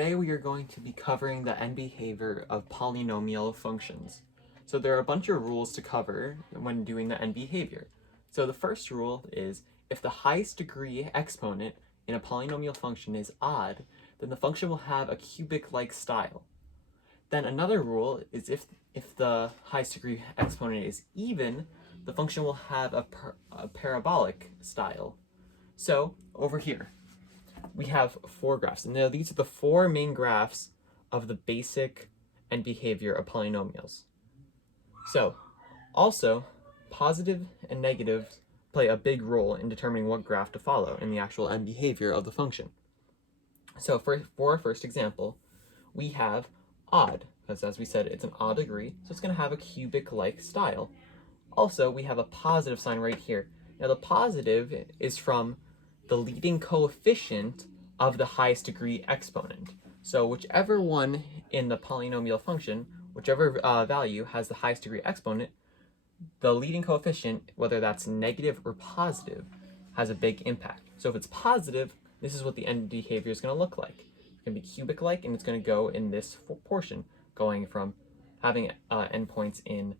Today we are going to be covering the end behavior of polynomial functions. So there are a bunch of rules to cover when doing the end behavior. So the first rule is if the highest degree exponent in a polynomial function is odd, then the function will have a cubic-like style. Then another rule is if the highest degree exponent is even, the function will have a parabolic style. So over here, we have four graphs. And now these are the four main graphs of the basic end behavior of polynomials. So also, positive and negative play a big role in determining what graph to follow in the actual end behavior of the function. So for our first example, we have odd, because as we said, it's an odd degree, so it's going to have a cubic-like style. Also, we have a positive sign right here. Now the positive is from the leading coefficient of the highest degree exponent. So whichever one in the polynomial function, whichever value has the highest degree exponent, the leading coefficient, whether that's negative or positive, has a big impact. So if it's positive, this is what the end behavior is going to look like. It's going to be cubic-like, and it's going to go in this portion, going from having endpoints in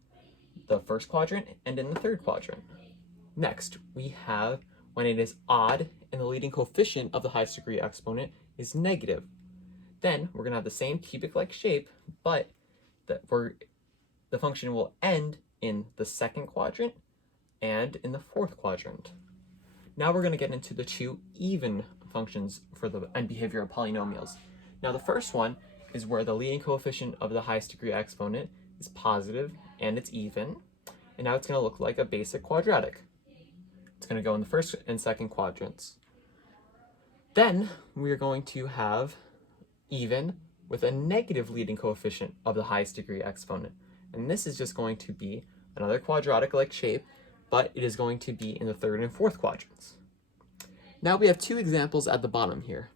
the first quadrant and in the third quadrant. Next, we have when it is odd and the leading coefficient of the highest degree exponent is negative. Then we're going to have the same cubic-like shape, but the function will end in the second quadrant and in the fourth quadrant. Now we're going to get into the two even functions for the end behavior of polynomials. Now the first one is where the leading coefficient of the highest degree exponent is positive and it's even. And now it's going to look like a basic quadratic. It's going to go in the first and second quadrants. Then we are going to have even with a negative leading coefficient of the highest degree exponent. And this is just going to be another quadratic-like shape, but it is going to be in the third and fourth quadrants. Now we have two examples at the bottom here.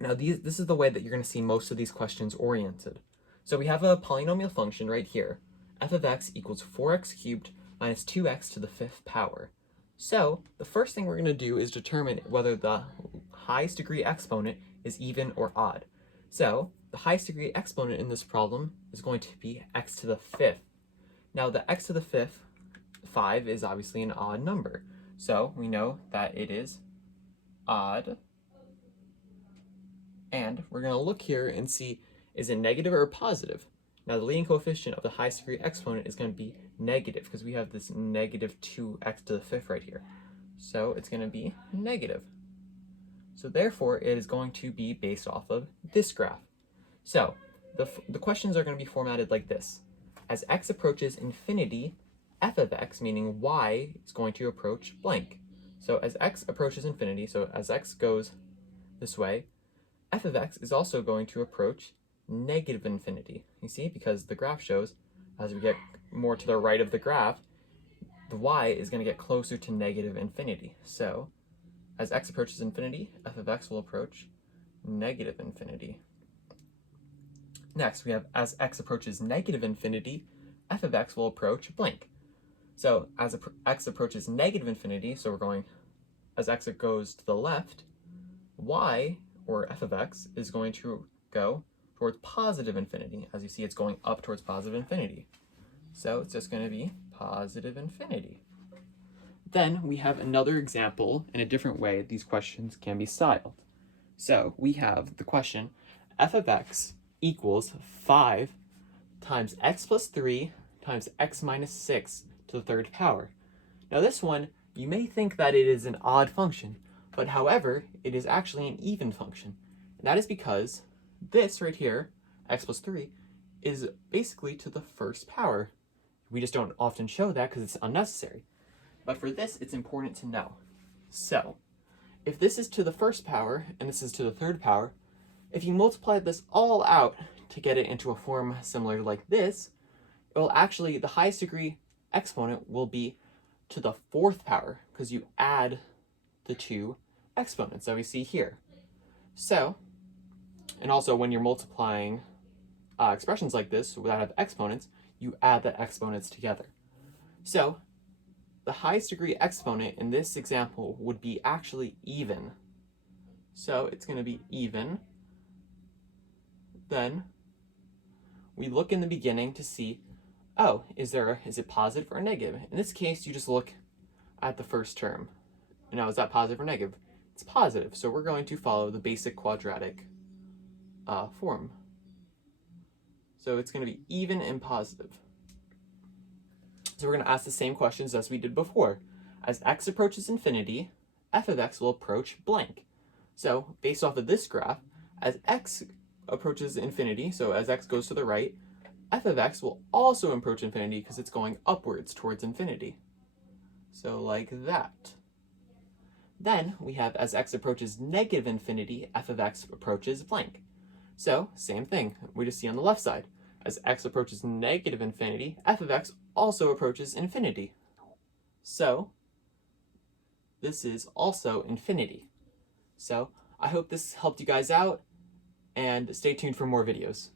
Now this is the way that you're going to see most of these questions oriented. So we have a polynomial function right here. F of x equals 4x cubed minus 2x to the fifth power. So the first thing we're going to do is determine whether the highest degree exponent is even or odd. So the highest degree exponent in this problem is going to be x to the fifth. Now the x to the fifth, 5, is obviously an odd number. So we know that it is odd. And we're going to look here and see, is it negative or positive? Now the leading coefficient of the highest degree exponent is going to be negative because we have this negative 2x to the fifth right here. So it's going to be negative. So therefore it is going to be based off of this graph. So the questions are going to be formatted like this. As x approaches infinity, f of x, meaning y, is going to approach blank. So as x approaches infinity, so as x goes this way, f of x is also going to approach negative infinity. You see, because the graph shows as we get more to the right of the graph, the y is going to get closer to negative infinity. So as x approaches infinity, f of x will approach negative infinity. Next, we have as x approaches negative infinity, f of x will approach blank. So as x approaches negative infinity, so we're going, as x goes to the left, y, or f of x, is going to go towards positive infinity. As you see, it's going up towards positive infinity. So it's just going to be positive infinity. Then we have another example in a different way these questions can be styled. So we have the question, f of x equals 5 times x plus 3 times x minus 6 to the third power. Now this one, you may think that it is an odd function, but however, it is actually an even function. And that is because this right here, x plus 3, is basically to the first power. We just don't often show that because it's unnecessary. But for this, it's important to know. So, if this is to the first power and this is to the third power, if you multiply this all out to get it into a form similar like this, it will actually, the highest degree exponent will be to the fourth power because you add the two exponents that we see here. So, and also when you're multiplying expressions like this that have exponents, you add the exponents together. So the highest degree exponent in this example would be actually even. So it's going to be even then we look in the beginning to see, oh, is it positive or negative? In this case, you just look at the first term. Now, is that positive or negative? It's positive, so we're going to follow the basic quadratic form. So it's going to be even and positive. So we're going to ask the same questions as we did before. As x approaches infinity, f of x will approach blank. So based off of this graph, as x approaches infinity, so as x goes to the right, f of x will also approach infinity because it's going upwards towards infinity. So like that. Then we have as x approaches negative infinity, f of x approaches blank. So same thing, we just see on the left side. As x approaches negative infinity, f of x also approaches infinity. So this is also infinity. So I hope this helped you guys out, and stay tuned for more videos.